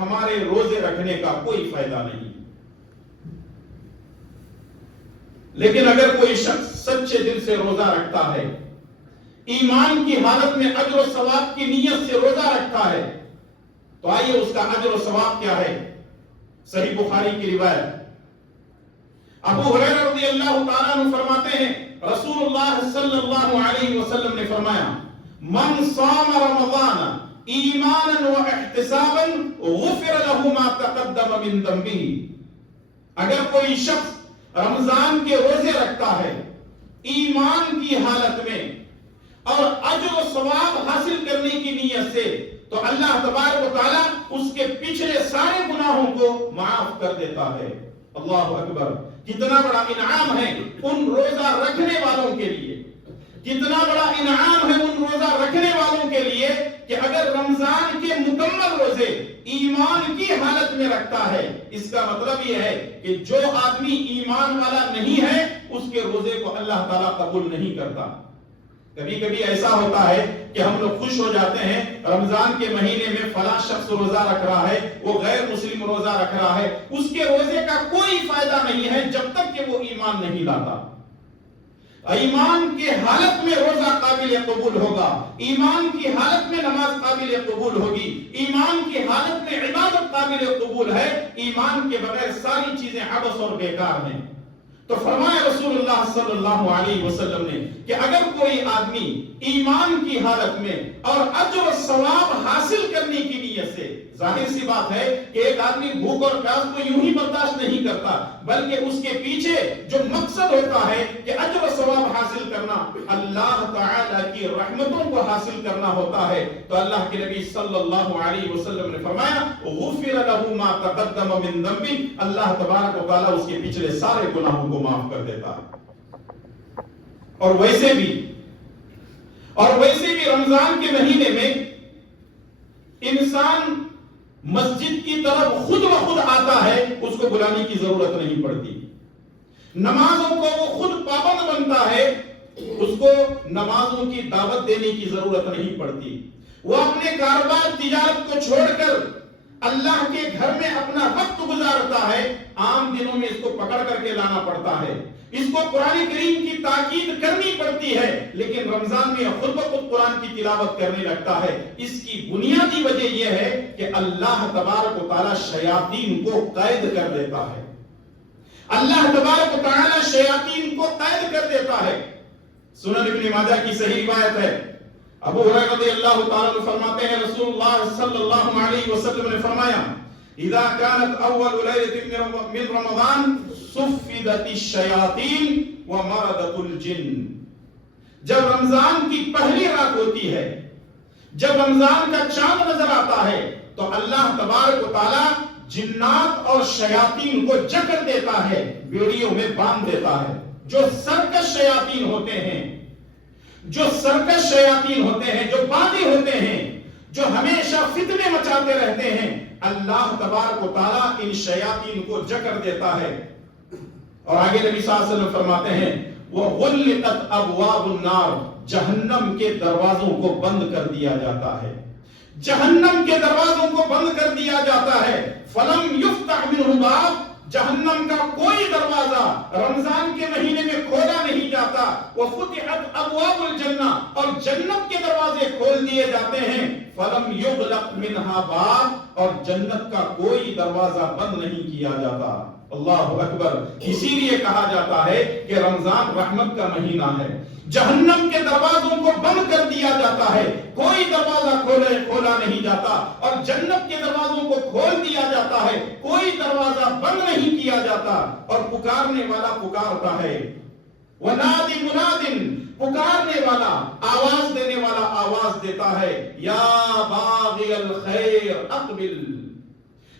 ہمارے روزے رکھنے کا کوئی فائدہ نہیں. لیکن اگر کوئی شخص سچے دل سے روزہ رکھتا ہے، ایمان کی حالت میں اجر و ثواب کی نیت سے روزہ رکھتا ہے، تو آئیے اس کا اجر و ثواب کیا ہے. صحیح بخاری کی روایت، ابو ہریرہ رضی اللہ تعالیٰ عنہ فرماتے ہیں رسول اللہ صلی اللہ علیہ وسلم نے فرمایا من صام رمضان ایمانا و احتسابا غفر له ما تقدم من ذنبه. اگر کوئی شخص رمضان کے روزے رکھتا ہے ایمان کی حالت میں اور اجر و ثواب حاصل کرنے کی نیت سے، تو اللہ تبارک و تعالیٰ اس کے پچھلے سارے گناہوں کو معاف کر دیتا ہے. اللہ اکبر، کتنا بڑا انعام ہے ان روزہ رکھنے والوں کے لیے، کتنا بڑا انعام ہے ان روزہ رکھنے والوں کے لیے کہ اگر رمضان کے مکمل روزے ایمان کی حالت میں رکھتا ہے. اس کا مطلب یہ ہے کہ جو آدمی ایمان والا نہیں ہے اس کے روزے کو اللہ تعالیٰ قبول نہیں کرتا. کبھی کبھی ایسا ہوتا ہے کہ ہم لوگ خوش ہو جاتے ہیں رمضان کے مہینے میں فلاں شخص روزہ رکھ رہا ہے، وہ غیر مسلم روزہ رکھ رہا ہے، اس کے روزے کا کوئی فائدہ نہیں ہے جب تک کہ وہ ایمان نہیں لاتا. ایمان کی حالت میں روزہ قابل قبول ہوگا، ایمان کی حالت میں نماز قابل قبول ہوگی، ایمان کی حالت میں عبادت قابل قبول ہے. ایمان کے بغیر ساری چیزیں عبث اور بیکار ہیں. تو فرمایا رسول اللہ صلی اللہ علیہ وسلم نے کہ اگر کوئی آدمی ایمان کی حالت میں اور اجر و ثواب حاصل کرنے کی نیت سے، ظاہر سی بات ہے کہ ایک آدمی بھوک اور پیاس کو یوں ہی برداشت نہیں کرتا، بلکہ اس کے پیچھے جو مقصد ہوتا ہے کہ اجر و ثواب حاصل کرنا، اللہ تعالی کی رحمتوں کو حاصل کرنا ہوتا ہے. تو اللہ کے نبی صلی اللہ علیہ وسلم نے فرمایا غفر له ما تقدم من ذنبه، اللہ تبارک و تعالی اس کے پچھلے سارے گناہوں کو معاف کر دیتا ہے. اور ویسے بھی رمضان کے مہینے میں انسان مسجد کی طرف خود بخود آتا ہے، اس کو بلانے کی ضرورت نہیں پڑتی. نمازوں کو وہ خود پابند بنتا ہے، اس کو نمازوں کی دعوت دینے کی ضرورت نہیں پڑتی. وہ اپنے کاروبار تجارت کو چھوڑ کر اللہ کے گھر میں اپنا وقت گزارتا ہے. عام دنوں میں اس کو پکڑ کر کے لانا پڑتا ہے، اس کو قرآن کریم کی تاکید کرنی پڑتی ہے، لیکن رمضان میں خود بخود قرآن کی تلاوت کرنے لگتا ہے. اس کی بنیادی وجہ یہ ہے کہ اللہ تبارک و تعالی شیاطین کو قید کر دیتا ہے. اللہ تبارک و تعالی شیاطین کو قید کر دیتا ہے. سنن ابن ماجہ کی صحیح روایت ہے، ابو ہریرہ رضی اللہ تعالیٰ عنہ فرماتے ہیں رسول اللہ صلی اللہ علیہ وسلم نے فرمایا اذا كانت اول ليلة من رمضان صفدت الشياطين ومردت الجن. جب رمضان کی پہلی رات ہوتی ہے، جب رمضان کا چاند نظر آتا ہے، تو اللہ تبارک و تعالی جنات اور شیاطین کو جکڑ دیتا ہے، بیڑیوں میں باندھ دیتا ہے. جو سرکش شیاطین ہوتے ہیں، جو سرکش شیاطین ہوتے ہیں، جو باغی ہوتے ہیں، جو ہمیشہ فتنے مچاتے رہتے ہیں، اللہ تبارک و تعالیٰ ان شیاطین کو جکڑ دیتا ہے. اور آگے نبی صلی اللہ علیہ وسلم فرماتے ہیں وَغُلِّقَتْ أَبْوَابُ النَّارِ، جہنم کے دروازوں کو بند کر دیا جاتا ہے، جہنم کے دروازوں کو بند کر دیا جاتا ہے. فَلَمْ يُفْتَحْ مِنْهُ بَابٌ، جہنم کا کوئی دروازہ رمضان کے مہینے میں کھولا نہیں جاتا. وَفُتِحَتْ أَبْوَابُ الْجَنَّةِ، اور جنت کے دروازے کھول دیے جاتے ہیں. فَلَمْ يُغْلَقْ مِنْهَا بَابٌ، اور جنت کا کوئی دروازہ بند نہیں کیا جاتا. اللہ اکبر. اسی لیے کہا جاتا ہے کہ رمضان رحمت کا مہینہ ہے. جہنم کے دروازوں کو بند کر دیا جاتا ہے، کوئی دروازہ کھولا نہیں جاتا، اور جنت کے دروازوں کو کھول دیا جاتا ہے، کوئی دروازہ بند نہیں کیا جاتا. اور پکارنے والا پکارتا ہے، وَنَادِ مُنَادٍ، پکارنے والا، آواز دینے والا آواز دیتا ہے، یا باغی الخیر اقبل،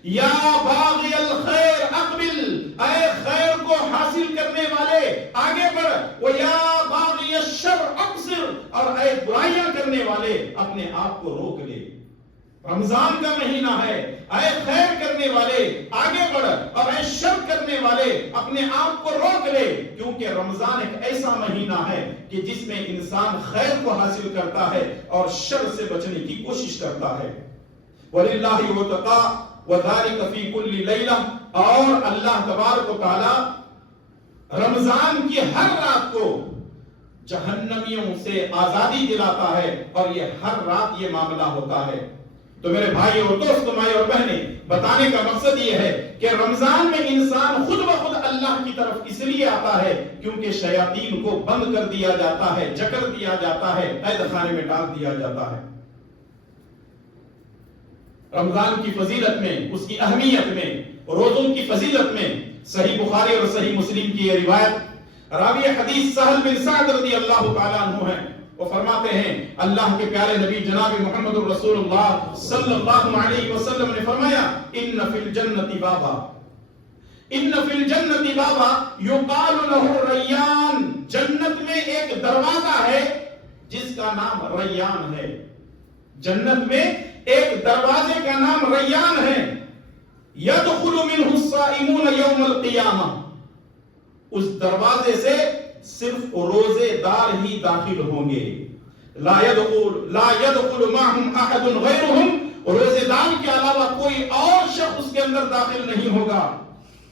یا باغی الخیر اقبل، اے خیر کو حاصل کرنے والے آگے بڑھ. وَيَا باغی الشر اقصر، اور اے برائیاں کرنے والے اپنے آپ کو روک لے. رمضان کا مہینہ ہے، اے خیر کرنے والے آگے بڑھ، اور اے شر کرنے والے اپنے آپ کو روک لے. کیونکہ رمضان ایک ایسا مہینہ ہے کہ جس میں انسان خیر کو حاصل کرتا ہے اور شر سے بچنے کی کوشش کرتا ہے. وَلِلَّهِ وَتَقَى وذالک فی کل لیلہ، اور اللہ تبارک و تعالی رمضان کی ہر رات کو جہنمیوں سے آزادی دلاتا ہے، اور یہ ہر رات یہ معاملہ ہوتا ہے۔ تو میرے بھائی اور دوستو، مائیں اور بہنیں، بتانے کا مقصد یہ ہے کہ رمضان میں انسان خود بخود اللہ کی طرف اس لیے آتا ہے کیونکہ شیاطین کو بند کر دیا جاتا ہے، جکڑ دیا جاتا ہے، قید خانے میں ڈال دیا جاتا ہے۔ رمضان کی فضیلت میں، اس کی اہمیت میں، روزوں کی فضیلت میں صحیح بخاری اور صحیح مسلم کی یہ روایت، راوی حدیث سہل بن سعد رضی اللہ تعالیٰ عنہ ہیں، وہ فرماتے ہیں اللہ کے پیارے نبی جناب محمد رسول اللہ صلی اللہ علیہ وسلم نے فرمایا ان فی الجنت بابا، ان فی الجنت بابا یقال له ریان، جنت میں ایک دروازہ ہے جس کا نام ریان ہے، جنت میں ایک دروازے کا نام ریان ہے، یدخل منہ الصائمون یوم القیامہ، اس دروازے سے صرف روزے دار ہی داخل ہوں گے، لا يدخل معهم احد غیرهم، روزے دار کے علاوہ کوئی اور شخص اس کے اندر داخل نہیں ہوگا۔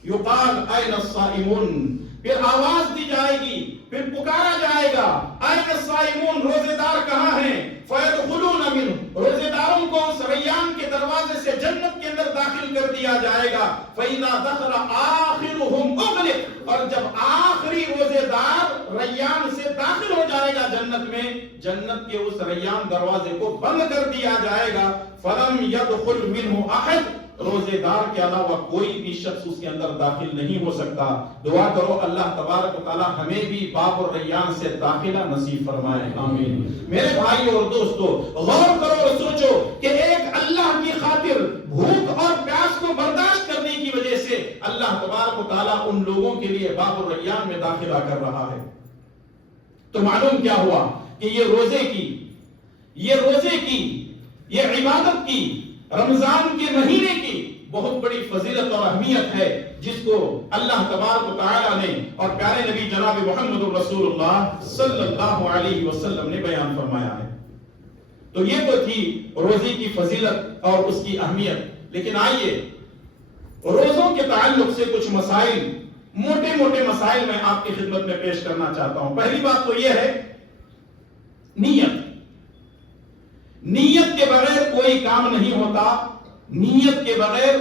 یقال این الصائمون، پھر آواز دی جائے گی، پھر پکارا جائے گا این الصائمون، روزے دار کہاں ہیں؟ فیدخلون منہ، روزے داروں کو اس ریان کے دروازے سے جنت کے اندر داخل کر دیا جائے گا۔ فإذا دخل آخرهم اغلق، اور جب آخری روزے دار ریان سے داخل ہو جائے گا جنت میں، جنت کے اس ریان دروازے کو بند کر دیا جائے گا۔ فلم يدخل منہ احد، روزے دار کے علاوہ کوئی بھی شخص اس کے اندر داخل نہیں ہو سکتا۔ دعا کرو اللہ تبارک و تعالی ہمیں بھی باب الریان سے داخلہ نصیب فرمائے، آمین۔ میرے بھائی اور دوستو، غور کرو اور سوچو کہ ایک اللہ کی خاطر بھوک اور پیاس کو برداشت کرنے کی وجہ سے اللہ تبارک و تعالی ان لوگوں کے لیے باب الریان میں داخلہ کر رہا ہے۔ تو معلوم کیا ہوا کہ یہ روزے کی، یہ عبادت کی، رمضان کے مہینے کی بہت بڑی فضیلت اور اہمیت ہے، جس کو اللہ تبارک و تعالی نے اور پیارے نبی جناب محمد رسول اللہ صلی اللہ علیہ وسلم نے بیان فرمایا ہے۔ تو یہ تو تھی روزے کی فضیلت اور اس کی اہمیت، لیکن آئیے روزوں کے تعلق سے کچھ مسائل، موٹے موٹے مسائل میں آپ کی خدمت میں پیش کرنا چاہتا ہوں۔ پہلی بات تو یہ ہے نیت۔ نیت کے بغیر کوئی کام نہیں ہوتا، نیت کے بغیر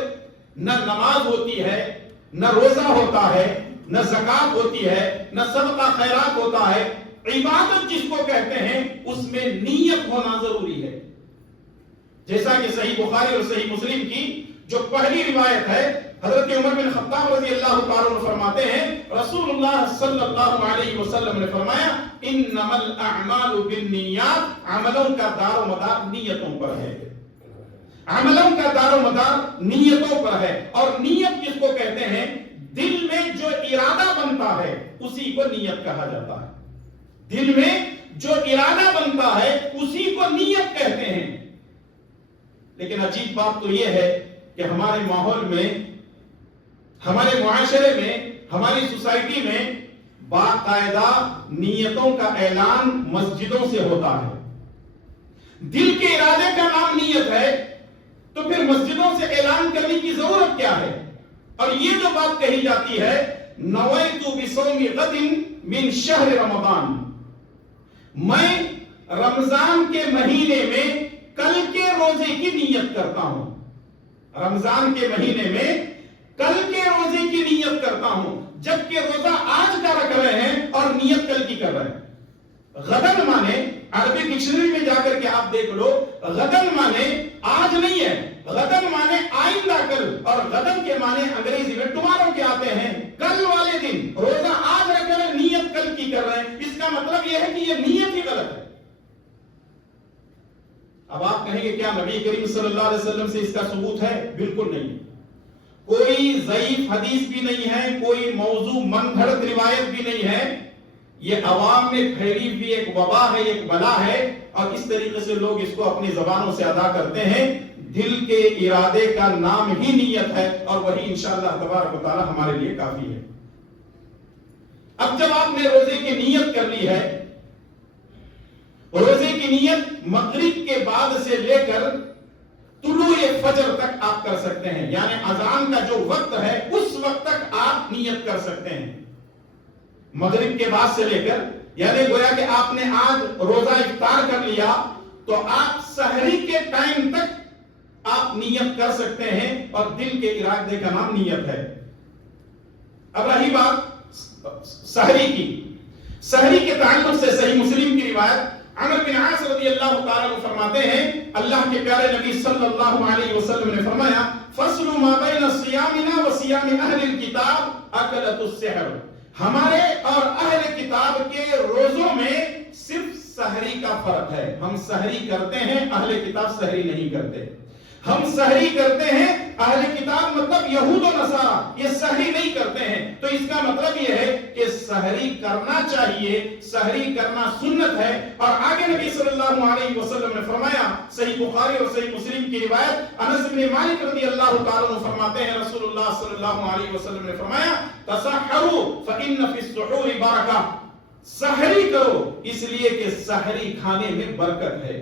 نہ نماز ہوتی ہے، نہ روزہ ہوتا ہے، نہ زکات ہوتی ہے، نہ صدقہ خیرات ہوتا ہے۔ عبادت جس کو کہتے ہیں اس میں نیت ہونا ضروری ہے، جیسا کہ صحیح بخاری اور صحیح مسلم کی جو پہلی روایت ہے، حضرت عمر بن خطاب رضی اللہ تعالیٰ عنہ فرماتے ہیں رسول اللہ صلی اللہ علیہ وسلم نے فرمایا انما الاعمال بالنیات، عملوں کا دار و مدار نیتوں پر ہے، عملوں کا دار و مدار نیتوں پر ہے۔ اور نیت کس کو کہتے ہیں؟ دل میں جو ارادہ بنتا ہے اسی کو نیت کہا جاتا ہے، دل میں جو ارادہ بنتا ہے اسی کو نیت کہتے ہیں۔ لیکن عجیب بات تو یہ ہے کہ ہمارے ماحول میں، ہمارے معاشرے میں، ہماری سوسائٹی میں باقاعدہ نیتوں کا اعلان مسجدوں سے ہوتا ہے۔ دل کے ارادے کا نام نیت ہے تو پھر مسجدوں سے اعلان کرنے کی ضرورت کیا ہے؟ اور یہ جو بات کہی جاتی ہے نویت بصوم غد من شہر رمضان، میں رمضان کے مہینے میں کل کے روزے کی نیت کرتا ہوں، رمضان کے مہینے میں کل کے روزے کی نیت کرتا ہوں، جبکہ روزہ آج کا رکھ رہے ہیں اور نیت کل کی کر رہے ہیں۔ غدن مانے عربی ڈکشنری میں جا کر کے آپ دیکھ لو، غدن مانے آج نہیں ہے، غدن مانے آئندہ کل، اور غدن کے مانے انگریزی میں ٹمارو کے آتے ہیں، کل والے دن۔ روزہ آج رکھ رہے ہیں، نیت کل کی کر رہے ہیں، اس کا مطلب یہ ہے کہ یہ نیت ہی غلط ہے۔ اب آپ کہیں گے کیا نبی کریم صلی اللہ علیہ وسلم سے اس کا ثبوت ہے؟ بالکل نہیں، کوئی ضعیف حدیث بھی نہیں ہے، کوئی موضوع من گھڑت روایت بھی نہیں ہے، یہ عوام میں پھیلی ہوئی ایک وبا ہے، ایک بلا ہے، اور اس طریقے سے لوگ اس کو اپنی زبانوں سے ادا کرتے ہیں۔ دل کے ارادے کا نام ہی نیت ہے، اور وہی انشاءاللہ تبارک و تعالی ہمارے لیے کافی ہے۔ اب جب آپ نے روزے کی نیت کر لی ہے، روزے کی نیت مغرب کے بعد سے لے کر طلوع طلوع فجر تک آپ کر سکتے ہیں، یعنی اذان کا جو وقت ہے اس وقت تک آپ نیت کر سکتے ہیں، مغرب کے بعد سے لے کر، یعنی گویا کہ آپ نے آج روزہ افطار کر لیا تو آپ سحری کے ٹائم تک آپ نیت کر سکتے ہیں، اور دل کے ارادے کا نام نیت ہے۔ اب رہی بات سحری کی، سحری کے تعلق سے صحیح مسلم کی روایت عمرو بن عاص رضی اللہ تعالیٰ عنہ فرماتے ہیں اللہ کے پیارے نبی صلی اللہ علیہ وسلم نے فرمایا فصل ما بین صیامنا و صیام اہل الکتاب اکلۃ السحر، ہمارے اور اہل کتاب کے روزوں میں صرف سحری کا فرق ہے، ہم سحری کرتے ہیں، اہل کتاب سحری نہیں کرتے، ہم سحری کرتے ہیں، اہل کتاب مطلب یہود و نصارہ یہ سحری نہیں کرتے ہیں، تو اس کا مطلب یہ ہے کہ سحری کرنا چاہیے، سحری کرنا سنت ہے۔ اور آگے نبی صلی اللہ علیہ وسلم نے فرمایا، صحیح بخاری اور صحیح مسلم کی روایت انس بن مالک رضی اللہ تعالیٰ عنہ فرماتے ہیں رسول اللہ صلی اللہ علیہ وسلم نے فرمایا تسحروا فإن فی السحور برکہ، سحری کرو اس لیے کہ سحری کھانے میں برکت ہے،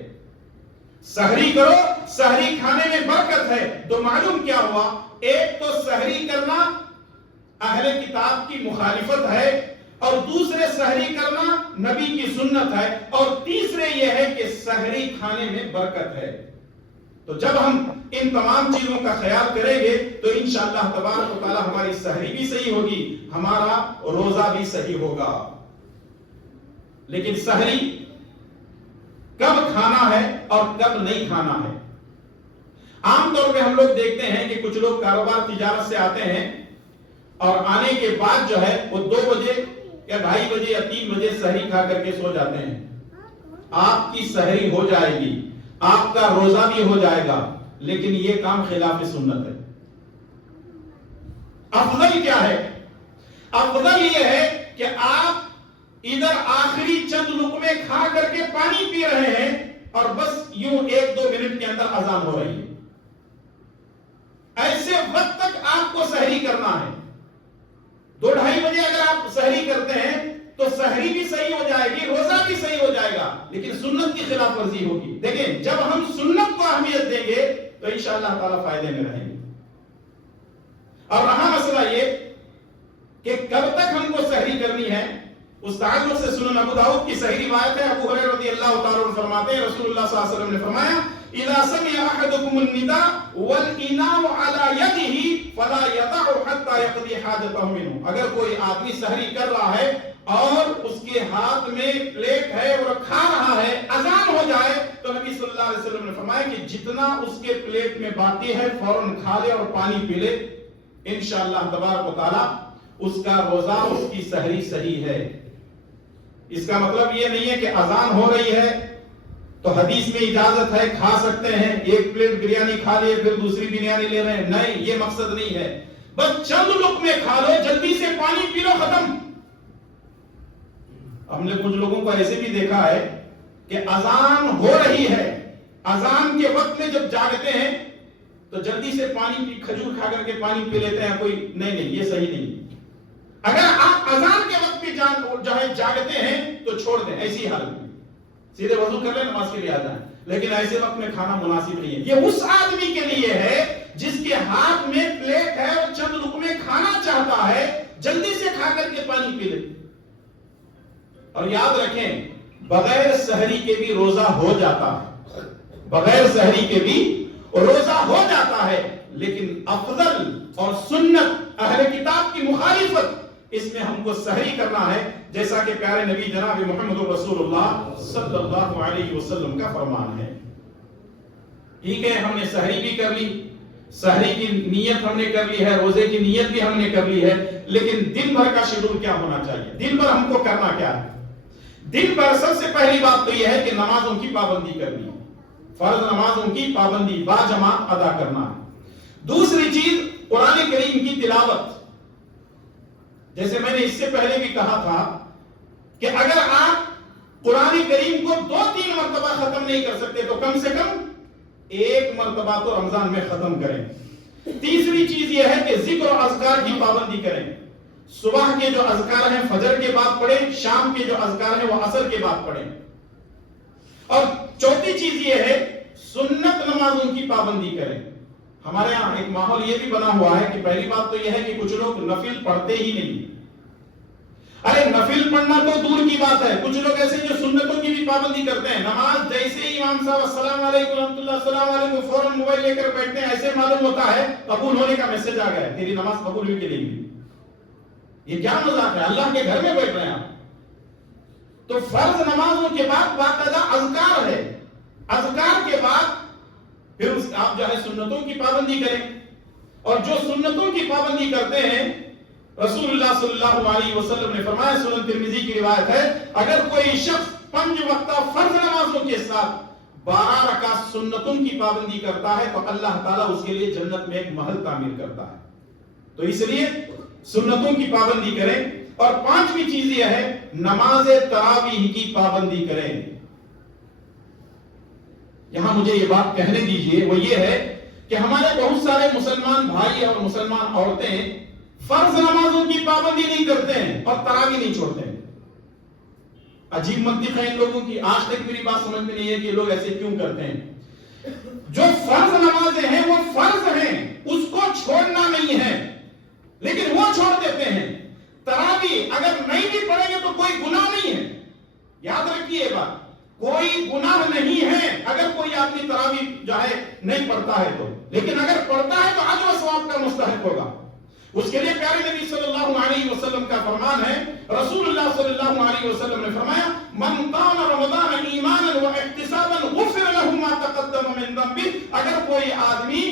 سحری کرو سحری کھانے میں برکت ہے۔ تو معلوم کیا ہوا، ایک تو سحری کرنا اہل کتاب کی مخالفت ہے، اور دوسرے سحری کرنا نبی کی سنت ہے، اور تیسرے یہ ہے کہ سحری کھانے میں برکت ہے۔ تو جب ہم ان تمام چیزوں کا خیال کریں گے تو انشاءاللہ تبارک و تعالی ہماری سحری بھی صحیح ہوگی، ہمارا روزہ بھی صحیح ہوگا۔ لیکن سحری کب کھانا ہے اور کب نہیں کھانا ہے؟ عام طور پہ ہم لوگ دیکھتے ہیں کہ کچھ لوگ کاروبار تجارت سے آتے ہیں اور آنے کے بعد جو ہے وہ 2 بجے یا 2:30 بجے یا 3 بجے سحری کھا کر کے سو جاتے ہیں۔ آپ کی سحری ہو جائے گی، آپ کا روزہ بھی ہو جائے گا، لیکن یہ کام خلاف سنت ہے۔ افضل کیا ہے؟ افضل یہ ہے کہ آپ ادھر آخری چند لقمے کھا کر کے پانی پی رہے ہیں اور بس یوں 1-2 منٹ کے اندر اذان ہو رہی ہے، ایسے وقت تک آپ کو سحری کرنا ہے۔ 2-2:30 بجے اگر آپ سحری کرتے ہیں تو سحری بھی صحیح ہو جائے گی، روزہ بھی صحیح ہو جائے گا، لیکن سنت کی خلاف ورزی ہوگی۔ دیکھیں جب ہم سنت کو اہمیت دیں گے تو انشاءاللہ تعالی فائدے میں رہیں گے۔ اور رہا مسئلہ یہ کہ کب تک ہم کو سحری کرنی ہے، اس تعلق سے سنن ابو داؤد کی صحیح روایت ہے، ابو ہریرہ رضی اللہ تعالی عنہ فرماتے ہیں رسول اللہ صلی اللہ علیہ وسلم نے فرمایا اذا سمع احدكم النداء والاناء على يده فلا يضع حتى يقضي حاجته منه، اگر کوئی آدمی سحری کر رہا ہے اور اس کے ہاتھ میں پلیٹ ہے اور کھا رہا ہے، اذان ہو جائے تو نبی صلی اللہ علیہ وسلم نے فرمایا کہ جتنا اس کے پلیٹ میں باقی ہے فوراً کھا لے اور پانی پی لے، انشاءاللہ تبارک و تعالی اس کا روزہ، اس کی سحری صحیح ہے۔ اس کا مطلب یہ نہیں ہے کہ اذان ہو رہی ہے تو حدیث میں اجازت ہے کھا سکتے ہیں، 1 پلیٹ بریانی کھا لیے پھر دوسری بریانی لے رہے ہیں، نہیں، یہ مقصد نہیں ہے، بس چند لقمے کھا لو، جلدی سے پانی پی لو، ختم۔ ہم نے کچھ لوگوں کو ایسے بھی دیکھا ہے کہ اذان ہو رہی ہے، اذان کے وقت میں جب جاگتے ہیں تو جلدی سے پانی پی، کھجور کھا کر کے پانی پی لیتے ہیں، کوئی نہیں، یہ صحیح نہیں۔ اگر آپ اذان کے وقت بھی جاگتے ہیں تو چھوڑ دیں، ایسی حالت میں سیدھے وضو کر لیں، نماز کے لیے آ جائیں، لیکن ایسے وقت میں کھانا مناسب نہیں ہے۔ یہ اس آدمی کے لیے ہے جس کے ہاتھ میں پلیٹ ہے اور چند لقمے کھانا چاہتا ہے، جلدی سے کھا کر کے پانی پی لے۔ اور یاد رکھیں بغیر سحری کے بھی روزہ ہو جاتا ہے، بغیر سحری کے بھی روزہ ہو جاتا ہے، لیکن افضل اور سنت اہل کتاب کی مخالفت، اس میں ہم کو سحری کرنا ہے، جیسا کہ پیارے نبی جناب محمد رسول اللہ صلی اللہ علیہ وسلم کا فرمان ہے۔ ٹھیک ہے، ہم نے سحری بھی کر لی، سحری کی نیت ہم نے کر لی ہے، روزے کی نیت بھی ہم نے کر لی ہے، لیکن دن بھر کا شیڈول کیا ہونا چاہیے؟ دن بھر ہم کو کرنا کیا ہے؟ دن بھر سب سے پہلی بات تو یہ ہے کہ نمازوں کی پابندی کرنی ہے، فرض نمازوں کی پابندی باجماعت ادا کرنا ہے۔ دوسری چیز قرآن کریم کی تلاوت، جیسے میں نے اس سے پہلے بھی کہا تھا کہ اگر آپ قرآن کریم کو 2-3 مرتبہ ختم نہیں کر سکتے تو کم سے کم 1 مرتبہ تو رمضان میں ختم کریں۔ تیسری چیز یہ ہے کہ ذکر و اذکار کی پابندی کریں، صبح کے جو اذکار ہیں فجر کے بعد پڑھیں، شام کے جو اذکار ہیں وہ عصر کے بعد پڑھیں۔ اور چوتھی چیز یہ ہے سنت نمازوں کی پابندی کریں. ہمارے ہاں ایک ماحول یہ بھی بنا ہوا ہے کہ پہلی بات تو یہ ہے کہ کچھ لوگ نفل پڑھتے ہی نہیں. ارے نفل پڑھنا تو دور کی بات ہے، کچھ لوگ ایسے جو سنتوں کی بھی پابندی کرتے ہیں. نماز جیسے ہی امام صاحب السلام علیکم ورحمۃ اللہ السلام علیکم فوراً موبائل لے کر بیٹھتے ہیں، ایسے معلوم ہوتا ہے قبول ہونے کا میسج آ گیا ہے، تیری نماز قبول ہوئی کہ نہیں ہوئی. یہ کیا مذاق ہے؟ اللہ کے گھر میں بیٹھ رہے ہیں آپ. تو فرض نمازوں کے بعد باقاعدہ اذکار ہے، اذکار کے بعد پھر آپ جو ہے سنتوں کی پابندی کریں. اور جو سنتوں کی پابندی کرتے ہیں، رسول اللہ صلی اللہ علیہ وسلم نے فرمایا، سنن ترمذی کی روایت ہے، اگر کوئی شخص 5 وقتہ فرض نمازوں کے ساتھ 12 رکعت سنتوں کی پابندی کرتا ہے تو اللہ تعالیٰ اس کے لیے جنت میں ایک محل تعمیر کرتا ہے. تو اس لیے سنتوں کی پابندی کریں. اور 5ویں چیز یہ ہے نماز تراویح کی پابندی کریں. یہاں مجھے یہ بات کہنے دیجئے، وہ یہ ہے کہ ہمارے بہت سارے مسلمان بھائی اور مسلمان عورتیں فرض نمازوں کی پابندی نہیں کرتے ہیں اور تراویح نہیں چھوڑتے ہیں. عجیب منطق ہے ان لوگوں کی. آج تک میری بات سمجھ میں نہیں ہے کہ یہ لوگ ایسے کیوں کرتے ہیں. جو فرض نمازیں ہیں وہ فرض ہیں، اس کو چھوڑنا نہیں ہے، لیکن وہ چھوڑ دیتے ہیں. تراویح اگر نہیں بھی پڑھیں گے تو کوئی گناہ نہیں ہے. یاد رکھیے بات، کوئی گناہ نہیں ہے اگر کوئی آدمی تراویح جو ہے نہیں پڑھتا ہے تو، لیکن اگر پڑھتا ہے تو اجر و ثواب کا مستحق ہوگا. اس کے لیے پیارے نبی صلی اللہ علیہ وسلم کا فرمان ہے، رسول اللہ صلی اللہ علیہ وسلم نے فرمایا، من قام رمضان ایمانا واحتسابا غفر له ما تقدم من ذنبه. اگر کوئی آدمی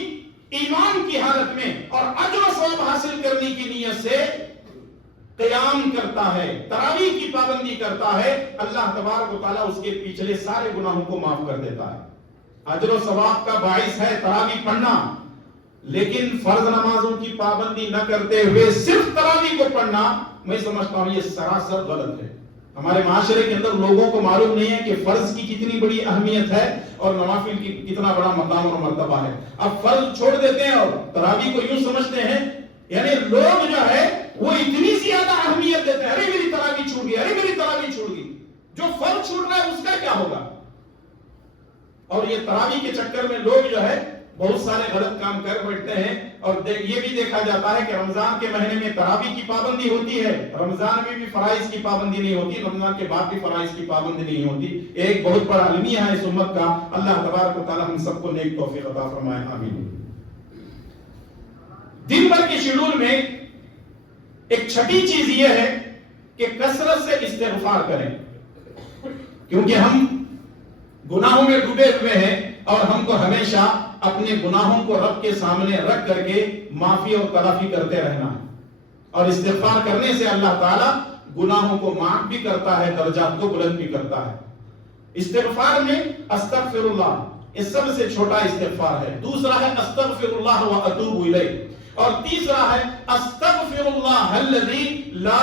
ایمان کی حالت میں اور اجر و ثواب حاصل کرنے کی نیت سے قیام کرتا ہے، تراویح کی پابندی کرتا ہے، اللہ تبارک و تعالیٰ اس کے پچھلے سارے گناہوں کو معاف کر دیتا ہے. اجر و ثواب کا باعث ہے تراویح پڑھنا، لیکن فرض نمازوں کی پابندی نہ کرتے ہوئے صرف تراویح کو پڑھنا، میں سمجھتا ہوں یہ سراسر غلط ہے. ہمارے معاشرے کے اندر لوگوں کو معلوم نہیں ہے کہ فرض کی کتنی بڑی اہمیت ہے اور نوافل کی کتنا بڑا مقام اور مرتبہ ہے. اب فرض چھوڑ دیتے ہیں اور تراویح کو یوں سمجھتے ہیں، یعنی لوگ جو ہے وہ اتنی زیادہ اہمیت دیتے ہیں، ارے میری تراویح چھوٹ گئی، ارے میری تراویح چھوٹ گئی. جو فرض چھوٹ رہا ہے اس کا کیا ہوگا؟ اور یہ تراویح کے چکر میں لوگ جو ہے بہت سارے غلط کام کر بیٹھتے ہیں. اور یہ بھی دیکھا جاتا ہے کہ رمضان کے مہینے میں تراویح کی پابندی ہوتی ہے، رمضان میں بھی فرائض کی پابندی نہیں ہوتی، رمضان کے بعد بھی فرائض کی پابندی نہیں ہوتی. ایک بہت بڑا المیہ ہے اس امت کا. اللہ تبارک و تعالی ہم سب کو نیک توفیق عطا فرمائے، آمین. دن بھر کے شیڈول میں ایک چھٹی چیز یہ ہے کہ کثرت سے استغفار کریں، کیونکہ ہم گناہوں میں ڈوبے ہوئے ہیں اور ہم کو ہمیشہ اپنے گناہوں کو رب کے سامنے رکھ کر کے معافی اور تلافی کرتے رہنا ہے. اور استغفار کرنے سے اللہ تعالیٰ گناہوں کو معاف بھی کرتا ہے، درجات کو بلند بھی کرتا ہے. استغفار میں استغفر اللہ یہ سب سے چھوٹا استغفار ہے. دوسرا ہے استغفر اللہ واتوب الیہ، اور تیسرا ہے استغفر اللہ الذی لا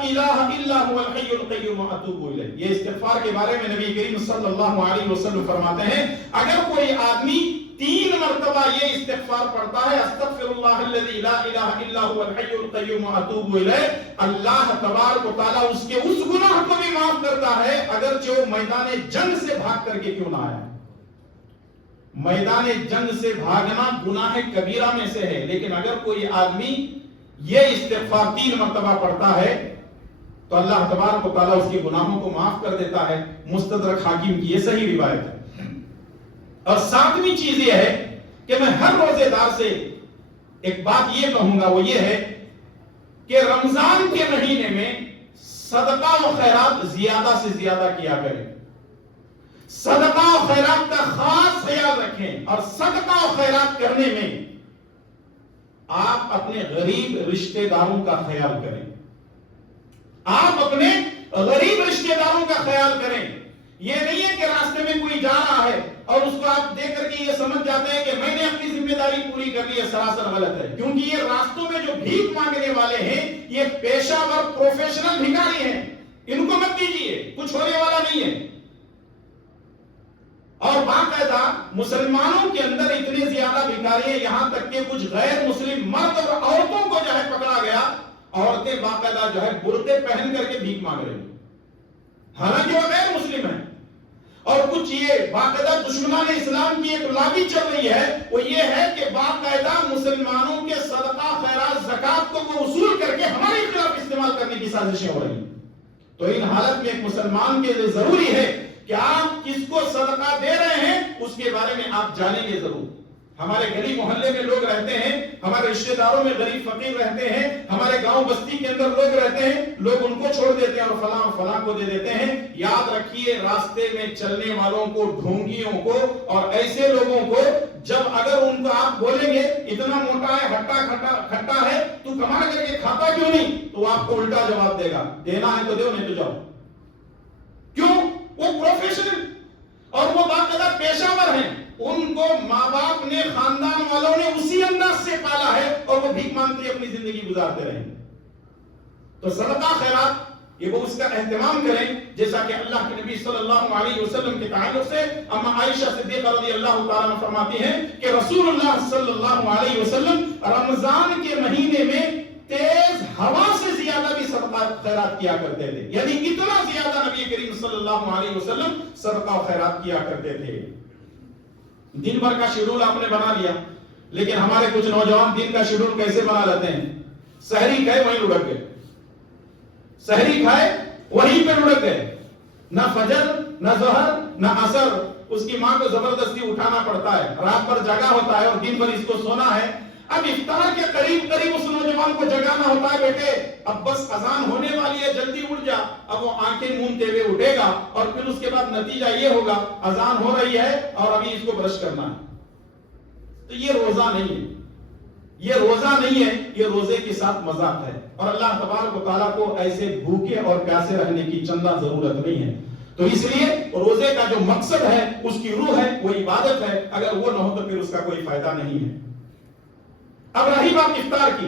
الہ الا هو الحی القیوم واتوب الیہ. یہ استغفار کے بارے میں نبی کریم صلی اللہ علیہ وسلم فرماتے ہیں، اگر کوئی آدمی 3 مرتبہ یہ استغفار پڑھتا ہے، استغفر اللہ الذی لا الہ الا هو الحی القیوم واتوب الیہ، اللہ تبارک و تعالی اس کے اس گناہ کو بھی معاف کرتا ہے اگرچہ وہ میدان جنگ سے بھاگ کر کے کیوں نہ آیا. میدان جنگ سے بھاگنا گناہ کبیرہ میں سے ہے، لیکن اگر کوئی آدمی یہ استغفار 3 مرتبہ پڑھتا ہے تو اللہ تبارک و تعالیٰ اس کے گناہوں کو معاف کر دیتا ہے. مستدرک حاکم کی یہ صحیح روایت ہے. اور 7ویں چیز یہ ہے کہ میں ہر روزے دار سے ایک بات یہ کہوں گا، وہ یہ ہے کہ رمضان کے مہینے میں صدقہ و خیرات زیادہ سے زیادہ کیا کریں. صدقہ و خیرات کا خاص خیال رکھیں، اور صدقہ و خیرات کرنے میں آپ اپنے غریب رشتہ داروں کا خیال کریں. آپ اپنے غریب رشتہ داروں کا خیال کریں. یہ نہیں ہے کہ راستے میں کوئی جا رہا ہے اور اس کو آپ دیکھ کر کے یہ سمجھ جاتے ہیں کہ میں نے اپنی ذمہ داری پوری کر لی ہے. سراسر غلط ہے، کیونکہ یہ راستوں میں جو بھیک مانگنے والے ہیں یہ پیشہ ور پروفیشنل بھکاری ہیں. ان کو مت دیجیے، کچھ ہونے والا نہیں ہے. اور باقاعدہ مسلمانوں کے اندر اتنے زیادہ بھکاری ہیں، یہاں تک کہ کچھ غیر مسلم مرد اور عورتوں کو جو ہے پکڑا گیا، عورتیں باقاعدہ جو ہے برقعے پہن کر کے بھیک مانگ رہی ہیں، حالانکہ وہ غیر مسلم ہیں. اور کچھ یہ باقاعدہ دشمنان اسلام کی ایک لابی چل رہی ہے، وہ یہ ہے کہ باقاعدہ مسلمانوں کے صدقہ خیرات زکات کو وہ وصول کر کے ہمارے خلاف استعمال کرنے کی سازشیں ہو رہی ہیں۔ تو ان حالت میں ایک مسلمان کے لیے ضروری ہے کہ آپ کس کو صدقہ دے رہے ہیں اس کے بارے میں آپ جانیں گے ضرور۔ ہمارے گلی محلے میں لوگ رہتے ہیں، ہمارے رشتہ داروں میں غریب فقیر رہتے ہیں، ہمارے گاؤں بستی کے اندر لوگ رہتے ہیں، لوگ ان کو چھوڑ دیتے ہیں اور فلاں کو دے دیتے ہیں۔ یاد رکھیے، راستے میں چلنے والوں کو، ڈھونگیوں کو اور ایسے لوگوں کو جب اگر ان کو آپ بولیں گے اتنا موٹا ہے، ہٹا کھٹا ہے، تو کما کر کے کھاتا کیوں نہیں، تو آپ کو الٹا جواب دے گا، دینا ہے تو دو نہیں تو جاؤ۔ کیوں؟ وہ پروفیشنل اور وہ باقاعدہ پیشہ ور ہیں، ان کو ماں باپ نے، خاندان والوں نے اسی انداز سے پالا ہے اور وہ بھیک مانگتے اپنی زندگی گزارتے رہیں۔ تو صدقہ خیرات یہ وہ اس کا اہتمام کریں، جیسا کہ اللہ کے نبی صلی اللہ علیہ وسلم کے تعلق سے اما عائشہ صدیقہ رضی اللہ تعالیٰ عنہ فرماتی ہیں کہ رسول اللہ صلی اللہ علیہ وسلم رمضان کے مہینے میں تیز ہوا سے زیادہ بھی صدقہ خیرات کیا کرتے تھے، یعنی اتنا زیادہ نبی کریم صلی اللہ علیہ وسلم صدقہ خیرات کیا کرتے تھے۔ دن بھر کا شیڈول آپ نے بنا لیا، لیکن ہمارے کچھ نوجوان دن کا شیڈول کیسے بنا لیتے ہیں؟ سحری کھائے وہیں لڑک گئے، سحری کھائے وہیں پہ لڑک گئے، نہ فجر نہ ظہر نہ عصر، اس کی ماں کو زبردستی اٹھانا پڑتا ہے، رات بھر جگا ہوتا ہے اور دن بھر اس کو سونا ہے۔ اب افطار کے قریب اس نوجوان کو جگانا ہوتا ہے، بیٹے اب بس اذان ہونے والی ہے، جلدی اٹھ جا۔ اب وہ آنکھیں مونتے ہوئے اٹھے گا اور پھر اس کے بعد نتیجہ یہ ہوگا اذان ہو رہی ہے اور ابھی اس کو برش کرنا ہے۔ تو یہ روزہ نہیں ہے، یہ روزہ نہیں ہے، یہ روزے کے ساتھ مذاق ہے، اور اللہ تبارک و تعالیٰ کو ایسے بھوکے اور پیاسے رہنے کی چندہ ضرورت نہیں ہے۔ تو اس لیے روزے کا جو مقصد ہے، اس کی روح ہے، وہ عبادت ہے، اگر وہ نہ ہو تو پھر اس کا کوئی فائدہ نہیں ہے۔ اب رہی بات افطار کی،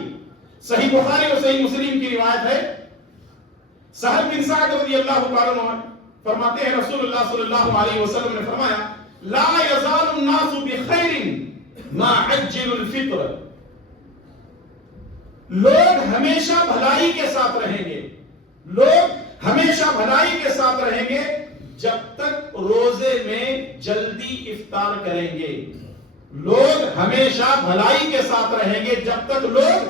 صحیح بخاری اور صحیح مسلم کی روایت ہے، سہل بن سعد رضی اللہ تعالیٰ عنہ فرماتے ہیں رسول اللہ صلی اللہ علیہ وسلم نے فرمایا لا یزال الناس بخیر ما عجل الفطر، لوگ ہمیشہ بھلائی کے ساتھ رہیں گے، لوگ ہمیشہ بھلائی کے ساتھ رہیں گے جب تک روزے میں جلدی افطار کریں گے۔ لوگ ہمیشہ بھلائی کے ساتھ رہیں گے جب تک لوگ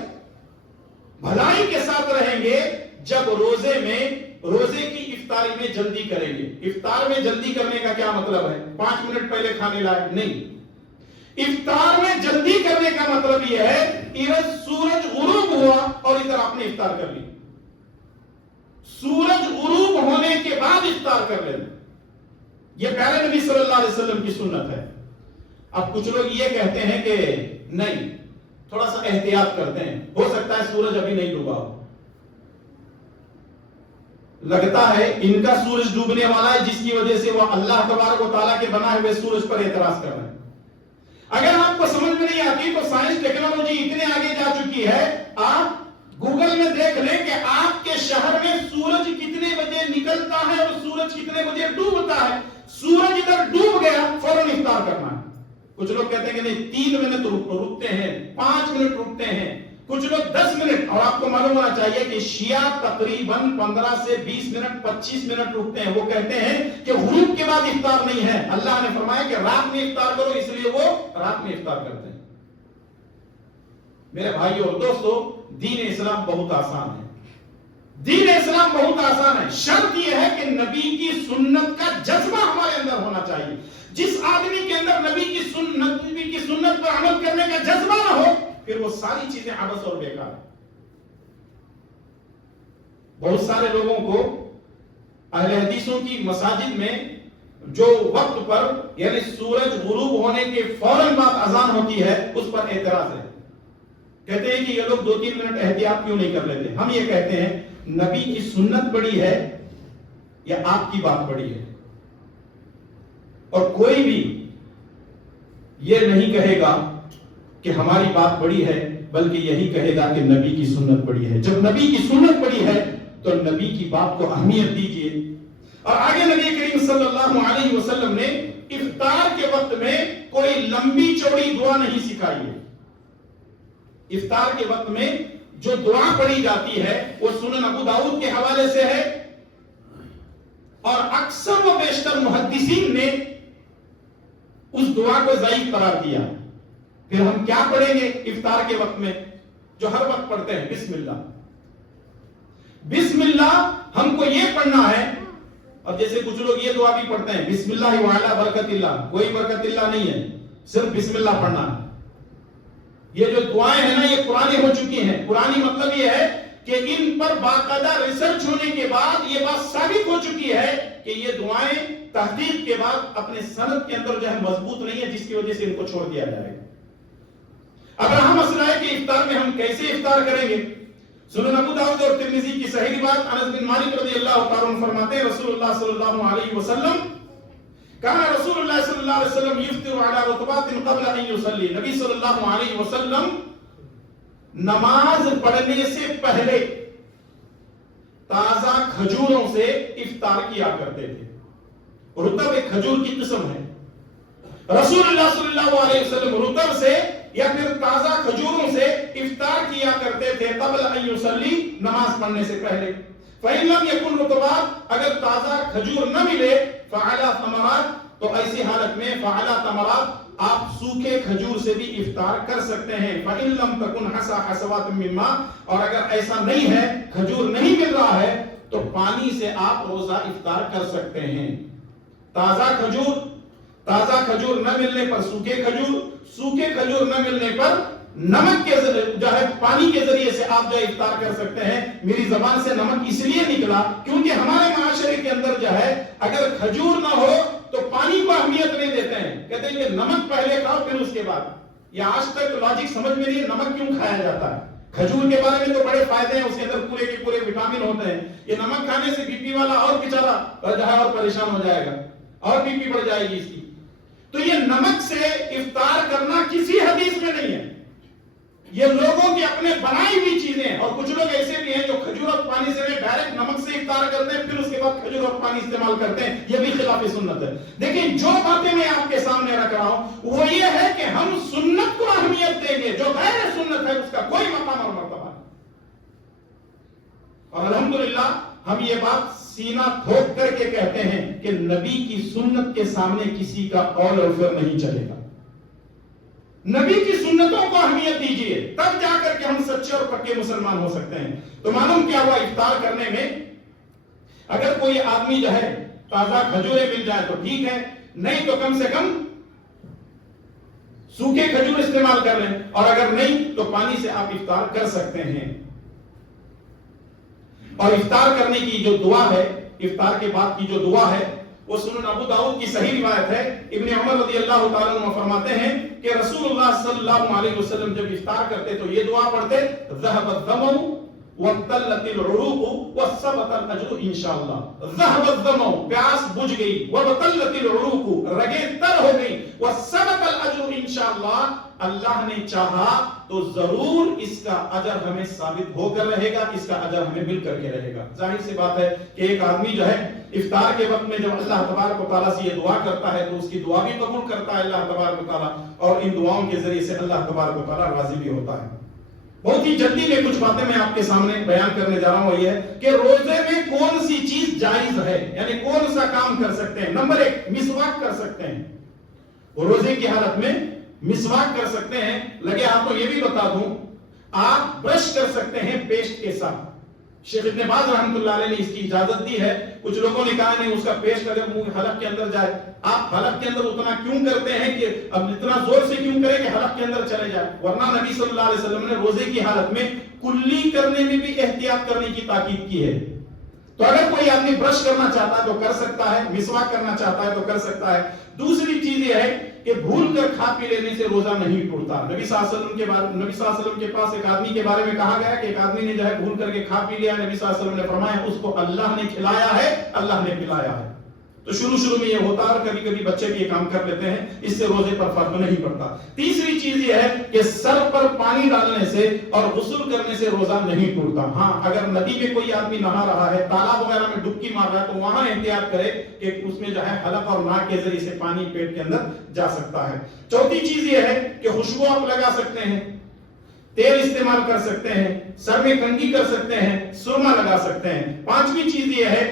بھلائی کے ساتھ رہیں گے جب روزے کی افطاری میں جلدی کریں گے۔ افطار میں جلدی کرنے کا کیا مطلب ہے؟ 5 منٹ پہلے کھانے لائق نہیں۔ افطار میں جلدی کرنے کا مطلب یہ ہے ادھر سورج غروب ہوا اور ادھر آپ نے افطار کر لی، سورج غروب ہونے کے بعد افطار کر لینا، یہ پیارے نبی صلی اللہ علیہ وسلم کی سنت ہے۔ اب کچھ لوگ یہ کہتے ہیں کہ نہیں، تھوڑا سا احتیاط کرتے ہیں، ہو سکتا ہے سورج ابھی نہیں ڈوبا ہو، لگتا ہے ان کا سورج ڈوبنے والا ہے جس کی وجہ سے وہ اللہ تبارک و تعالیٰ کے بنائے ہوئے سورج پر اعتراض کر رہے ہیں۔ اگر آپ کو سمجھ میں نہیں آتی تو سائنس ٹیکنالوجی اتنے آگے جا چکی ہے، آپ گوگل میں دیکھ لیں کہ آپ کے شہر میں سورج کتنے بجے نکلتا ہے اور سورج کتنے بجے ڈوبتا ہے۔ سورج ادھر ڈوب گیا فوراً افطار کرنا ہے۔ کچھ لوگ کہتے ہیں کہ نہیں 3 منٹ رکتے ہیں، 5 منٹ رکتے ہیں، کچھ لوگ 10 منٹ، اور آپ کو معلوم ہونا چاہیے کہ شیعہ تقریباً 15 سے 20 منٹ 25 منٹ رکتے ہیں۔ وہ کہتے ہیں کہ غروب کے بعد افطار نہیں ہے، اللہ نے فرمایا کہ رات میں افطار کرو، اس لیے وہ رات میں افطار کرتے ہیں۔ میرے بھائیو اور دوستو، دین اسلام بہت آسان ہے، دین اسلام بہت آسان ہے، شرط یہ ہے کہ نبی کی سنت کا جذبہ ہمارے اندر ہونا چاہیے۔ جس آدمی کے اندر نبی کی سنت پر عمل کرنے کا جذبہ نہ ہو، پھر وہ ساری چیزیں عبث اور بیکار ہیں۔ بہت سارے لوگوں کو اہل حدیثوں کی مساجد میں جو وقت پر یعنی سورج غروب ہونے کے فوراً بعد اذان ہوتی ہے اس پر اعتراض ہے، کہتے ہیں کہ یہ لوگ 2-3 منٹ احتیاط کیوں نہیں کر لیتے؟ ہم یہ کہتے ہیں نبی کی سنت بڑی ہے یا آپ کی بات بڑی ہے؟ اور کوئی بھی یہ نہیں کہے گا کہ ہماری بات بڑی ہے، بلکہ یہی کہے گا کہ نبی کی سنت بڑی ہے۔ جب نبی کی سنت بڑی ہے تو نبی کی بات کو اہمیت دیجیے۔ اور آگے نبی کریم صلی اللہ علیہ وسلم نے افطار کے وقت میں کوئی لمبی چوڑی دعا نہیں سکھائی ہے۔ افطار کے وقت میں جو دعا پڑھی جاتی ہے وہ سنن ابو داؤد کے حوالے سے ہے، اور اکثر و بیشتر محدثین نے اس دعا کو ضعیف قرار دیا. پھر ہم کیا پڑھیں گے افطار کے وقت میں جو ہر وقت پڑھتے ہیں؟ بسم اللہ. بسم اللہ ہم کو یہ پڑھنا ہے. اور جیسے کچھ لوگ یہ دعا بھی پڑھتے ہیں بسم اللہ وعلی برکت اللہ، کوئی برکت اللہ نہیں ہے، صرف بسم اللہ پڑھنا ہے. یہ جو دعائیں ہیں نا یہ پرانی ہو چکی ہیں. پرانی مطلب یہ ہے کہ ان پر باقاعدہ ریسرچ ہونے کے بعد یہ بات ثابت ہو چکی ہے کہ یہ دعائیں تحقیق کے بعد اپنے سند کے اندر جو ہے مضبوط نہیں ہے، جس کی وجہ سے ان کو چھوڑ دیا جائے گا. اب رہا مسئلہ ہے کہ افطار میں ہم کیسے افطار کریں گے. سنن ابو داؤد اور ترمذی کی صحیح روایت انس بن مالک رضی اللہ تعالی عنہ فرماتے ہیں رسول اللہ صلی اللہ علیہ وسلم کان رسول اللہ صلی اللہ علیہ وسلم یفطر علی رطبات قبل ان یصلی. نبی صلی اللہ علیہ وسلم نماز پڑھنے سے پہلے تازہ کھجوروں سے افطار کیا کرتے تھے. رطب ایک کھجور کی قسم ہے. رسول اللہ صلی اللہ علیہ وسلم رطب سے یا پھر تازہ کھجوروں سے افطار کیا کرتے تھے قبل ان یصلی، نماز پڑھنے سے پہلے. فإن لم يكن رطبات، اگر تازہ کھجور نہ ملے، فعلى ثمرات، تو ایسی حالت میں فعلى ثمرات آپ سوکھے کھجور سے بھی افطار کر سکتے ہیں. فإن لم تكن حصى حصوات من ماء، اور اگر ایسا نہیں ہے کھجور نہیں مل رہا ہے تو پانی سے آپ روزہ افطار کر سکتے ہیں. تازہ کھجور نہ ملنے پر سوکھے کھجور نہ ملنے پر نمک کے ذریعے جو ہے پانی کے ذریعے سے آپ جو افطار کر سکتے ہیں. میری زبان سے نمک اس لیے نکلا کیونکہ ہمارے معاشرے کے اندر جو ہے اگر کھجور نہ ہو تو پانی کو اہمیت نہیں دیتے ہیں، کہتے ہیں کہ نمک پہلے کھاؤ پھر اس کے بعد. یہ آج تک لاجک سمجھ میں نہیں ہے نمک کیوں کھایا جاتا ہے. کھجور کے بارے میں تو بڑے فائدے ہیں، اس کے اندر پورے کے پورے وٹامن ہوتے ہیں. یہ نمک کھانے سے بی پی والا اور بیچارہ جو ہے اور پریشان ہو جائے گا اور بی پی بڑھ جائے گی اس کی. تو یہ نمک سے افطار کرنا کسی حدیث میں نہیں ہے، یہ لوگوں کی اپنے بنائی ہوئی چیزیں ہیں. اور کچھ لوگ ایسے بھی ہیں جو کھجور اور پانی سے ڈائریکٹ نمک سے افطار کرتے ہیں پھر اس کے بعد کھجور اور پانی استعمال کرتے ہیں. یہ بھی خلاف سنت ہے. لیکن جو باتیں میں آپ کے سامنے رکھ رہا ہوں وہ یہ ہے کہ ہم سنت کو اہمیت دیں گے، جو غیر سنت ہے اس کا کوئی مقام اور مرتبہ نہیں. اور الحمدللہ ہم یہ بات سینہ ٹھوک کر کے کہتے ہیں کہ نبی کی سنت کے سامنے کسی کا قول اور فعل نہیں چلے گا. نبی کی سنتوں کو اہمیت دیجئے، تب جا کر کے ہم سچے اور پکے مسلمان ہو سکتے ہیں. تو معلوم کیا ہوا، افطار کرنے میں اگر کوئی آدمی جو ہے تازہ کھجوریں مل جائے تو ٹھیک ہے، نہیں تو کم سے کم سوکھے کھجور استعمال کر لیں، اور اگر نہیں تو پانی سے آپ افطار کر سکتے ہیں. اور افطار کرنے کی جو دعا ہے، افطار کے بعد کی جو دعا ہے وہ سنن ابو داؤد کی صحیح روایت ہے. ابن عمر رضی اللہ تعالیٰ عنہ فرماتے ہیں کہ رسول اللہ صلی اللہ علیہ وسلم جب افطار کرتے تو یہ دعا پڑھتے ذهب الظمأ وابتلت العروق وثبت الاجر انشاءاللہ. ذهب الظمأ، پیاس بجھ گئی، وابتلت العروق، رگیں تر ہو گئی، وثبت الاجر انشاءاللہ، اللہ نے چاہا تو ضرور اس کا اجر ہمیں ثابت ہو کر رہے گا، اس کا اجر ہمیں مل کر کے رہے گا. ظاہر سی بات ہے کہ ایک آدمی جو ہے افطار کے وقت میں جب اللہ تبارک و تعالیٰ سے یہ دعا کرتا ہے تو اس کی دعا بھی قبول کرتا ہے اللہ تبارک و تعالیٰ، اور ان دعاؤں کے ذریعے سے اللہ تبارک و تعالیٰ راضی بھی ہوتا ہے. بہت ہی جلدی میں کچھ باتیں میں آپ کے سامنے بیان کرنے جا رہا ہوں. یہ ہے کہ روزے میں کون سی چیز جائز ہے، یعنی کون سا کام کر سکتے ہیں. نمبر 1، مسواک کر سکتے ہیں. روزے کی حالت میں مسواک کر سکتے ہیں. لگے ہاتھوں یہ بھی بتا دوں، آپ برش کر سکتے ہیں پیسٹ کے ساتھ. شیخ ابن باز رحمۃ اللہ علیہ نے اس کی اجازت دی ہے. کچھ لوگوں نے کہا نہیں اس کا پیسٹ اگر منہ حلق کے اندر جائے. آپ حلق کے اندر اتنا کیوں کرتے ہیں کہ اب اتنا زور سے کیوں کریں کہ حلق کے اندر چلے جائے، ورنہ نبی صلی اللہ علیہ وسلم نے روزے کی حالت میں کلی کرنے میں بھی احتیاط کرنے کی تاکید کی ہے. تو اگر کوئی آدمی برش کرنا چاہتا ہے تو کر سکتا ہے، مسواک کرنا چاہتا ہے تو کر سکتا ہے. دوسری چیز یہ ہے کہ بھول کر کھا پی لینے سے روزہ نہیں ٹوٹتا. نبی صلی اللہ علیہ وسلم کے پاس ایک آدمی کے بارے میں کہا گیا کہ ایک آدمی نے جو ہے بھول کر کے کھا پی لیا. نبی صلی اللہ علیہ وسلم نے فرمایا اس کو اللہ نے کھلایا ہے، اللہ نے پلایا ہے. تو شروع میں یہ ہوتا ہے اور کبھی کبھی بچے بھی یہ کام کر لیتے ہیں، اس سے روزے پر فرق نہیں پڑتا. تیسری چیز یہ ہے کہ سر پر پانی ڈالنے سے اور غسل کرنے سے روزہ نہیں ٹوٹتا. ہاں اگر ندی میں کوئی آدمی نہا رہا ہے، تالاب وغیرہ میں ڈبکی مار رہا ہے تو وہاں احتیاط کرے کہ اس میں جو ہے حلق اور ناک کے ذریعے سے پانی پیٹ کے اندر جا سکتا ہے. چوتھی چیز یہ ہے کہ خوشبو آپ لگا سکتے ہیں، تیل استعمال کر سکتے ہیں، سر میں کنگھی کر سکتے ہیں، سرما لگا سکتے ہیں. پانچویں چیز یہ ہے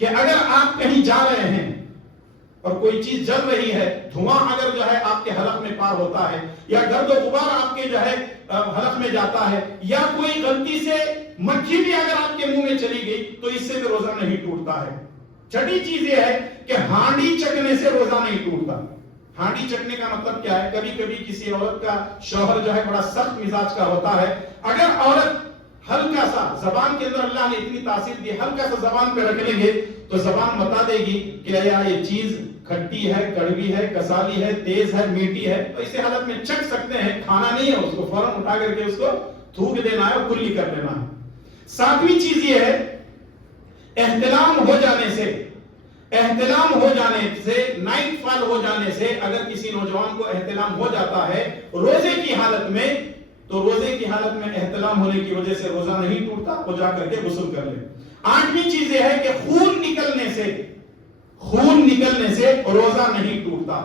کہ اگر آپ کہیں جا رہے ہیں اور کوئی چیز جل رہی ہے، دھواں اگر جو ہے آپ کے حلق میں پار ہوتا ہے، یا گرد و غبار آپ کے جو ہے حلق میں جاتا ہے، یا کوئی غلطی سے مکھی بھی اگر آپ کے منہ میں چلی گئی تو اس سے بھی روزہ نہیں ٹوٹتا ہے۔ چھٹی چیز یہ ہے کہ ہانڈی چکنے سے روزہ نہیں ٹوٹتا۔ ہانڈی چکنے کا مطلب کیا ہے؟ کبھی کبھی کسی عورت کا شوہر جو ہے بڑا سخت مزاج کا ہوتا ہے، اگر عورت ہلکا سا زبان کے اندر اللہ نے اتنی تاثیر دی، ہلکا سا زبان پہ رکھ لیں گے تو زبان بتا دے گی کہ یا یہ چیز کھٹی ہے، کڑوی ہے، کسالی ہے، تیز ہے، میٹھی ہے، تو اسے حالت میں چکھ سکتے ہیں، کھانا نہیں ہے، اس کو فوراً اٹھا کر کے اس کو تھوک دینا ہے اور کلی کر دینا ہے۔ ساتویں چیز یہ ہے، احتلام ہو جانے سے، نائٹ فال ہو جانے سے، اگر کسی نوجوان کو احتلام ہو جاتا ہے روزے کی حالت میں، تو روزے کی حالت میں احتلام ہونے کی وجہ سے روزہ نہیں ٹوٹتا، وہ جا کر کے غسل کر لے۔ آٹھویں چیز یہ ہے کہ خون نکلنے سے روزہ نہیں ٹوٹتا۔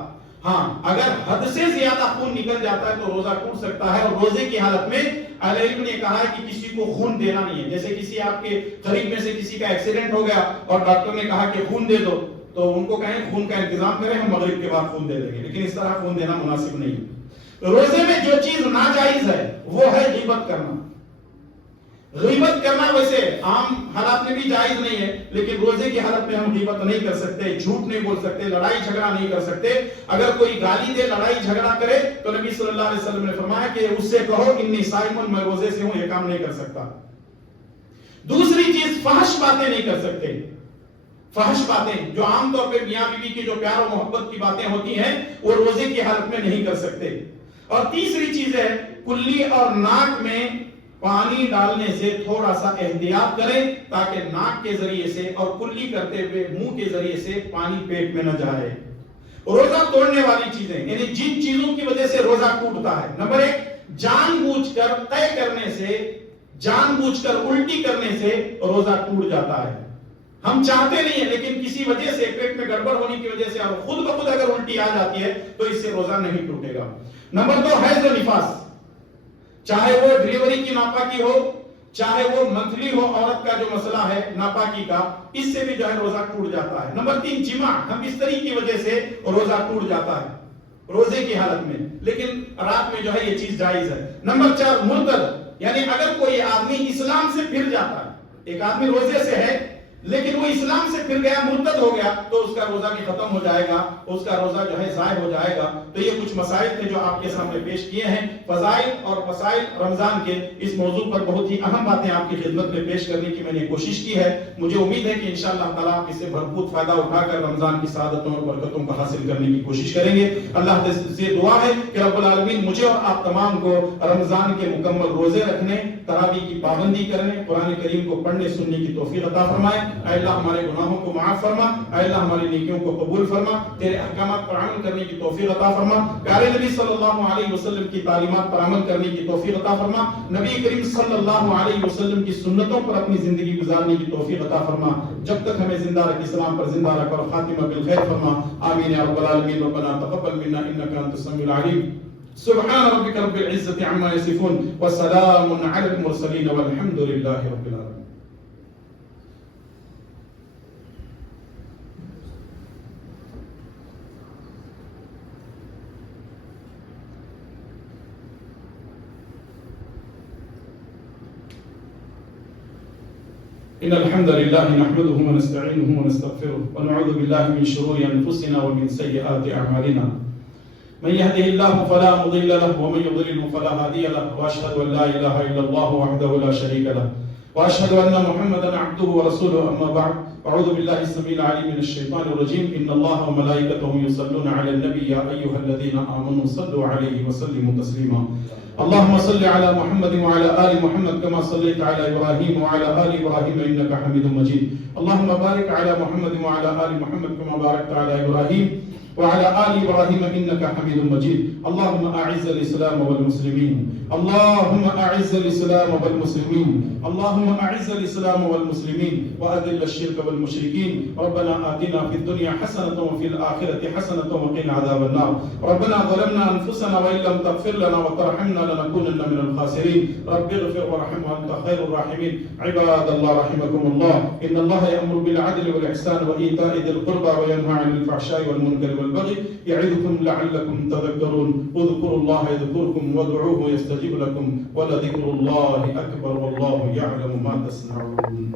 ہاں، اگر حد سے زیادہ خون نکل جاتا ہے تو روزہ ٹوٹ سکتا ہے، اور روزے کی حالت میں اہل علم نے کہا ہے کہ کسی کو خون دینا نہیں ہے۔ جیسے کسی آپ کے قریب میں سے کسی کا ایکسیڈنٹ ہو گیا اور ڈاکٹر نے کہا کہ خون دے دو، تو ان کو کہیں خون کا انتظام کریں، ہم مغرب کے بعد خون دے دیں گے، لیکن اس طرح خون دینا مناسب نہیں ہے۔ روزے میں جو چیز ناجائز ہے وہ ہے غیبت کرنا۔ غیبت کرنا ویسے عام حالات میں بھی جائز نہیں ہے، لیکن روزے کی حالت میں ہم غیبت نہیں کر سکتے، جھوٹ نہیں بول سکتے، لڑائی جھگڑا نہیں کر سکتے۔ اگر کوئی گالی دے، لڑائی جھگڑا کرے تو نبی صلی اللہ علیہ وسلم نے فرمایا کہ اس سے کہو انی صائم، میں روزے سے ہوں، یہ کام نہیں کر سکتا۔ دوسری چیز، فحش باتیں نہیں کر سکتے۔ فحش باتیں جو عام طور پہ میاں بیوی کی جو پیار و محبت کی باتیں ہوتی ہیں وہ روزے کی حالت میں نہیں کر سکتے۔ اور تیسری چیز ہے، کلی اور ناک میں پانی ڈالنے سے تھوڑا سا احتیاط کریں تاکہ ناک کے ذریعے سے اور کلی کرتے ہوئے منہ کے ذریعے سے پانی پیٹ میں نہ جائے۔ روزہ توڑنے والی چیزیں، یعنی جن چیزوں کی وجہ سے روزہ ٹوٹتا ہے، نمبر ایک، جان بوجھ کر طے کرنے سے، جان بوجھ کر الٹی کرنے سے روزہ ٹوٹ جاتا ہے۔ ہم چاہتے نہیں ہیں لیکن کسی وجہ سے پیٹ میں گڑبڑ ہونے کی وجہ سے اور خود بخود اگر الٹی آ جاتی ہے تو اس سے روزہ نہیں ٹوٹے گا۔ نمبر دو، حیض و نفاس، چاہے وہ ڈلیوری کی ناپاکی ہو، چاہے وہ منتھلی ہو، عورت کا جو مسئلہ ہے ناپاکی کا، اس سے بھی جو ہے روزہ ٹوٹ جاتا ہے۔ نمبر تین، جماع، ہم بستری کی وجہ سے روزہ ٹوٹ جاتا ہے روزے کی حالت میں، لیکن رات میں جو ہے یہ چیز جائز ہے۔ نمبر چار، مرتد، یعنی اگر کوئی آدمی اسلام سے پھر جاتا ہے، ایک آدمی روزے سے ہے لیکن وہ اسلام سے پھر گیا، مرتد ہو گیا، تو اس کا روزہ بھی ختم ہو جائے گا، اس کا روزہ جو ہے ضائع ہو جائے گا۔ تو یہ کچھ مسائل تھے جو آپ کے سامنے پیش کیے ہیں، فضائل اور مسائل رمضان کے۔ اس موضوع پر بہت ہی اہم باتیں آپ کی خدمت میں پیش کرنے کی میں نے کوشش کی ہے۔ مجھے امید ہے کہ انشاءاللہ تعالیٰ آپ اس سے بھرپور فائدہ اٹھا کر رمضان کی سعادتوں اور برکتوں کو حاصل کرنے کی کوشش کریں گے۔ اللہ سے دعا ہے کہ رب العالمین مجھے اور آپ تمام کو رمضان کے مکمل روزے رکھنے، تراویح کی پابندی کرنے، قرآن کریم کو پڑھنے سننے کی توفیق عطا فرمائے۔ اے اللہ ہمارے گناہوں کو معاف فرما، اے اللہ ہماری نیکیوں کو قبول فرما، تیرے احکامات پر عمل کرنے کی توفیق عطا فرما، پیارے نبی صلی اللہ علیہ وسلم کی تعلیمات پر عمل کرنے کی توفیق عطا فرما، نبی کریم صلی اللہ علیہ وسلم کی سنتوں پر اپنی زندگی گزارنے کی توفیق عطا فرما، جب تک ہمیں زندہ رکھ اسلام پر زندہ رکھ اور خاتمہ بالخیر فرما، آمین یا رب العالمین۔ ربنا تقبل منا انك انت السميع العليم، سبحان ربك رب العزة عما يصفون، وسلام على المرسلين، والحمد لله رب العالمين۔ إن الحمد لله نحمده ونستعينه ونستغفره ونعوذ بالله من شرور أنفسنا ومن سيئات أعمالنا، من يهده الله فلا مضل له ومن يضلل فلا هادي له، وأشهد أن لا إله إلا الله وحده لا شريك له، وأشهد أن محمدا عبده ورسوله، أما بعد، أعوذ بالله السميع العليم من الشيطان الرجيم، إن الله وملائكته يصلون على النبي يا أيها الذين آمنوا صلوا عليه وسلموا تسليما، اللهم صل على محمد وعلى آل محمد كما صليت على إبراهيم وعلى آل إبراهيم إنك حميد مجيد، اللهم بارك على محمد وعلى آل محمد كما باركت على إبراهيم وعلى آل إبراهيم إنك حميد مجيد. اللهم أعز الإسلام والمسلمين، اللهم أعز الإسلام والمسلمين، اللهم أعز الإسلام والمسلمين وأذل الشرك والمشركين. ربنا آتنا في الدنيا حسنة وفي الآخرة حسنة وقنا عذاب النار. ربنا ظلمنا أنفسنا وإن لم تغفر لنا وترحمنا لنكونن من الخاسرين. رب اغفر وارحم وأنت خير الراحمين. عباد الله رحمكم الله، إن الله يأمر بالعدل والإحسان وإيتاء ذي القربى وينهى عن الفحشاء والمنكر والبغي يعظكم لعلكم تذكرون. اذكروا الله يذكركم وادعوه يستجيب لكم ولذكر الله أكبر والله يعلم ما تصنعون.